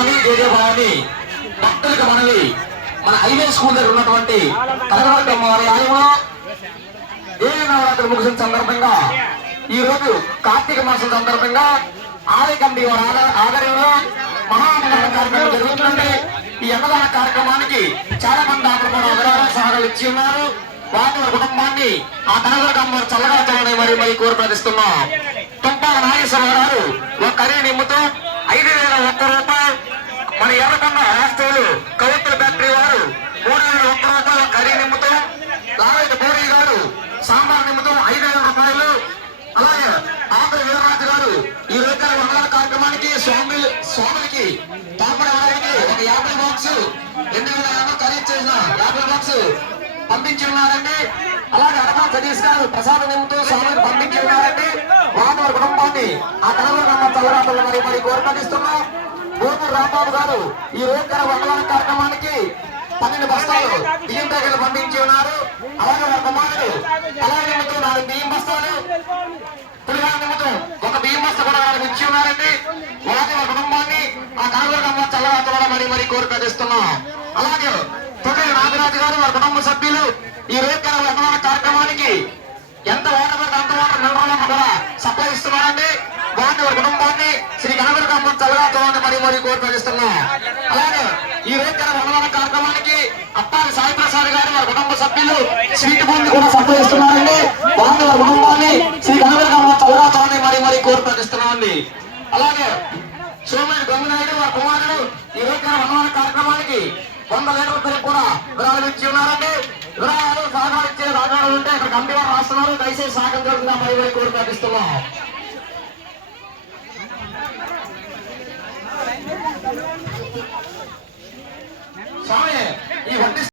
భవాని జయ భవాని భక్తులకు మనవి మన హైవే స్కూల్ దగ్గర ఉన్నటువంటి కనకదుర్గ అమ్మవారి ఆలయంలో దేవి నవరాత్రులు ముగిసిన సందర్భంగా ఈ రోజు కార్తీక మాసం సందర్భంగా ఆలయ కమిటీ వారి ఆధ్వర్యంలో మహాన్నదాన కార్యక్రమం జరుగుతుంది. ఈ అన్నదాన కార్యక్రమానికి చాలా మంది దాతలు కూడా విరాళ సహాయాలు ఇచ్చి ఉన్నారు. వారి కుటుంబాన్ని ఆ కనకదుర్గ అమ్మవారు చల్లగా చేయాలని మరి కోరి ప్రార్థిస్తున్నాం. తుంపాల నాగేశ్వరరావు గారు ఒక కర్రీ నిమ్ముతూ 5,001 రూపాయలు, మన ఎర్రకొండ రాష్ట్రాలు కవిత్తుల ఫ్యాక్టరీ వారు 3,001 రూపాయలు కర్రీ నిమ్ముతూ, లావేటి పూరి గారు సాంబార్ నిమ్ముతూ 5,000 రూపాయలు, అలాగే ఆంధ్ర వీరరాజు గారు ఈ రోజు వందల కార్యక్రమానికి స్వాములకి తాపడడానికి ఒక 50 బాక్స్ 2,000 ఖరీదు చేసిన 50 బాక్స్ పంపించి ఉన్నారండి. అలాగే అడగా సతీష్ గారు ప్రసాదం నిమ్ముతూ స్వామికి పంపించి ఉన్నారండి. వారి కుటుంబాన్ని ఆ కనకదుర్గమ్మ చల్లరాత్రులు మరి కోరికటిస్తున్నాం. గోపూర్ రాంబాబు గారు ఈ రోజు వందల కార్యక్రమానికి 12 బస్తాలు బియ్యం ప్యాకెట్లు పంపించి ఉన్నారు. అలాగే ఒక కుమారుడు అలాగే నిమిత్తం 4 బియ్యం బస్తాలు, పులిహార నిమిత్తం ఒక బియ్యం బస్తా కూడా వాళ్ళకి ఇచ్చి ఉన్నారండి. వారి కుటుంబాన్ని ఆ కనకదుర్గమ్మ చల్లరాత్రులు మరి కోరికటిస్తున్నాం. అలాగే తొమ్మిది నాగరాజు గారు వారి కుటుంబ సభ్యులు ఈ రోజు వందల కార్యక్రమానికి ఎంత వాటర్ అంత వాటర్ నిల్వలను కూడా సప్లై ఇస్తున్నారండి. వారి కుటుంబాన్ని శ్రీ కనకదుర్గమ్మ చల్లరాత్రులను మరి కోరికటిస్తున్నాం. అలాగే ఈ రోజు వందల కార్యక్రమానికి అప్పారి సాయి ప్రసాద్ గారు వారి కుటుంబ సభ్యులు స్వీట్ బూంది కూడా సప్లై ఇస్తున్నారండి. వారి కుటుంబాన్ని శ్రీ కనకదుర్గమ్మ చల్లరాత్రులని మరి కోరికటిస్తున్నామండి. అలాగే సోమేటి గంగనాయుడు వారి కుమారుడు ఈ రోజు వందల కార్యక్రమానికి 100 లీటర్లు కూడా విరాళం ఇచ్చి ఉన్నారండి. విరాళాలు సహకారం ఇచ్చే రాజాలు ఉంటే ఇక్కడ కమిటీ వారు రాస్తున్నారు. దయచేసి సహకరించకుండా మరి కోరికటిస్తున్నాం. స్వామి ఈ